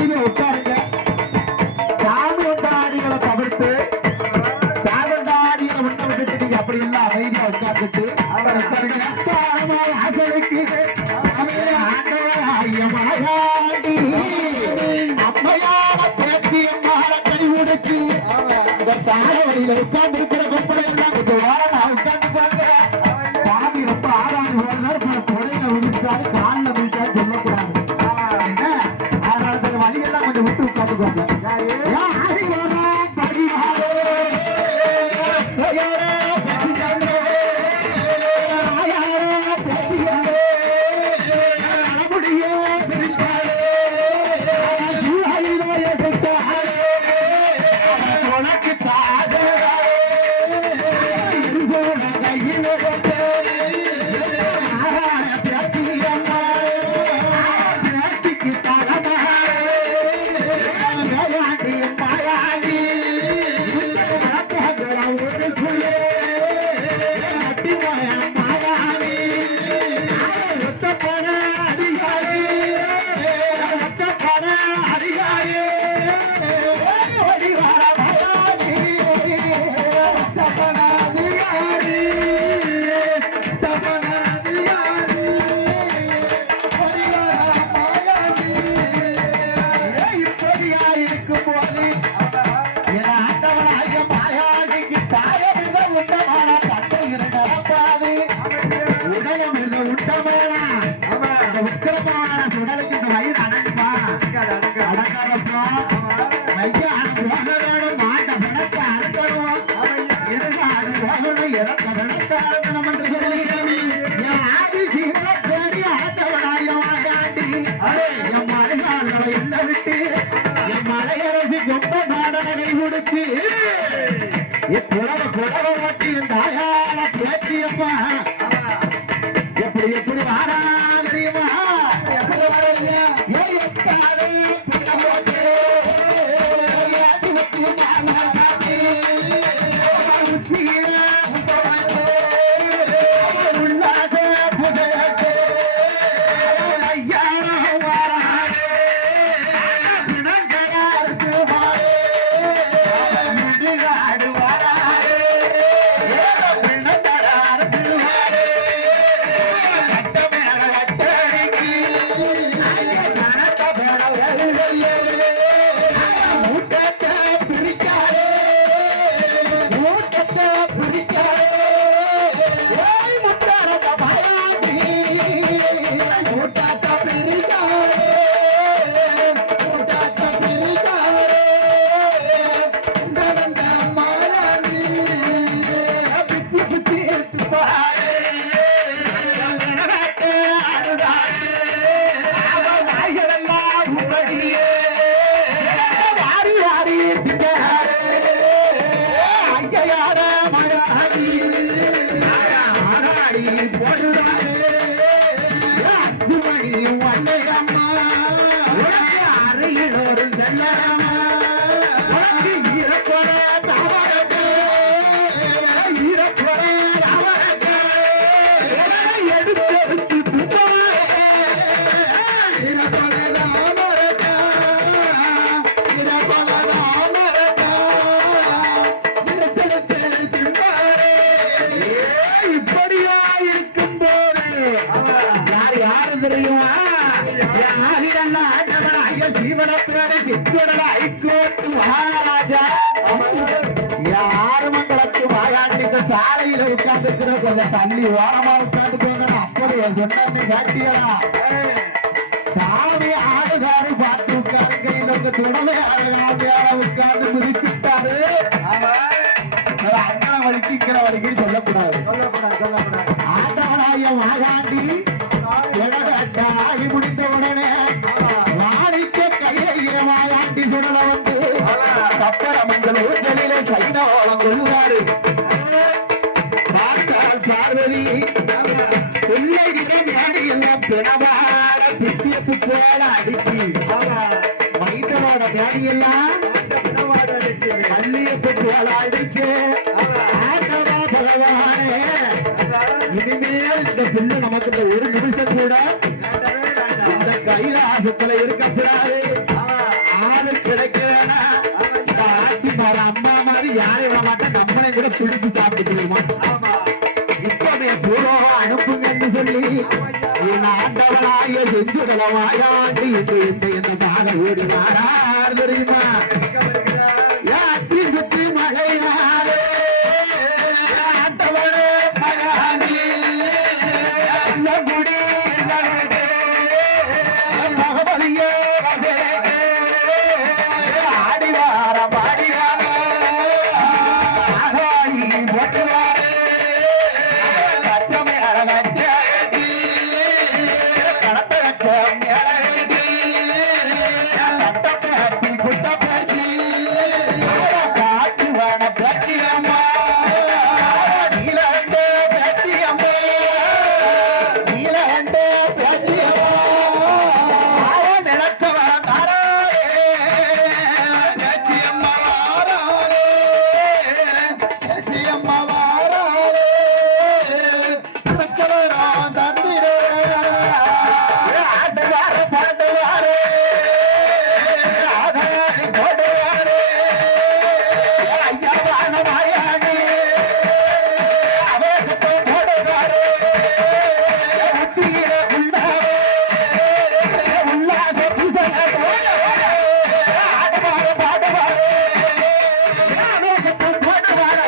அமைதியா உட்காருங்க. சாமி உண்டாடிகளை தவிர்த்து சாகுண்டாடிகளை உண்ண விட்டுட்டு நீங்க அப்படி எல்லாம் அமைதியா உட்கார்ந்துட்டு ஆசலுக்கு அம்மையான பேச்சியம்மாள கை உடைச்சு இந்த சாலை வழியில உட்கார்ந்து இருக்கிற கும்பலை எல்லாம் கொஞ்சம் ஓரமா உட்கார்ந்து சாமி ரொம்ப ஆறாண்டு போனார் கொடையில விழுந்தாரு காலில் விழுந்தாரு சொல்லக்கூடாது. அதனால வழியெல்லாம் கொஞ்சம் விட்டு உட்காந்துக்கோங்க. உக்கிரமான சுடலுக்கு இந்த வயிறு அடங்குமா அடக்காதப்பா ஐயா அது போகணும் மாட்ட பிணத்தை அறுக்கணும் இடுகாடு போகணும் இறக்க பிணத்தை அறுக்கணும் என்று சொல்லி என் ஆதி சீன பெரிய ஆட்டவனாயமாண்டி என் மலையாளர்களை எல்லாம் விட்டு என் மலையரசி கொண்ட நாடனை முடிச்சு புடவை மாட்டி இந்த ஆயாள பேச்சியப்பா எப்படி எப்படி வாரா தெரியுமா? எப்படி வரீங்க? சாலையில உட்கார்ந்து கொஞ்சம் தள்ளி ஓரமா உட்கார்ந்து அப்படி சொன்ன காட்டியடா சாமி ஆடுகாரு பார்த்து உட்காருங்க இன்னொரு துணை ஆடுகார உட்கார்ந்து குதிச்சுட்டாரு. அண்ணனை வலிக்கிற வரைக்கும் சொல்லக்கூடாது ஆண்டவனாய மாகாண்டி ஆகி முடிந்த உடனே வாணிக்க கையில மாகாண்டி சுடல வந்து சப்பரமங்கல் ஊர்களில சைனோளம் கொள்ளுவாரு. பார்வதி பிள்ளை மாடி எல்லாம் பிணவார பிச்சியப்பு போல அடிக்கி மைந்தனோட மேடி எல்லாம் பள்ளியப்பு போல அடிக்க ஆண்டவா பகவானே இனிமேல் இந்த பிள்ளை நமக்கு இந்த ஒரு நிமிஷம் கூட இந்த கைலாசத்துல இருக்கக்கூடாது. கூட பிடிச்சு சாப்பிட்டுருமா ஆமா இப்பவே பூர்வம் அனுப்புங்கன்னு சொல்லி என் ஆண்டவனாய செஞ்சுடலமாயாண்டு இந்த பாக ஓடி வாரார் தெரியுமா யாச்சி குச்சி மலையாரே ஆண்டவனே மகானி குடி மகபலியே ஆடிவார பாடிவார ஆகாயி போட்டுவாரே லட்சமே அழகச்சாடி கடத்த லட்சம் ஏழடி சட்ட பேச்சு குட்ட பேச்சு காட்டு வன பேச்சியம்மா நீலகண்டே பேச்சியம்மா நீலகண்டே பேச்சியம்மா நினைச்சவன் தாராயே பேச்சியம்மா வாராளே பேச்சியம்மா வாராளே நினைச்சவரோ தந்திரே ஆடுவாரு பாடுவாரு ஆதாரி போடுவாரு ஐயா வானமாயாடி அவேசத்தை போடுவாரு உச்சியில உள்ளாரு உல்லாச பூசலாடு ஆடுவாரு பாடுவாரு அவேசத்தை போடுவாரு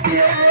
Yeah.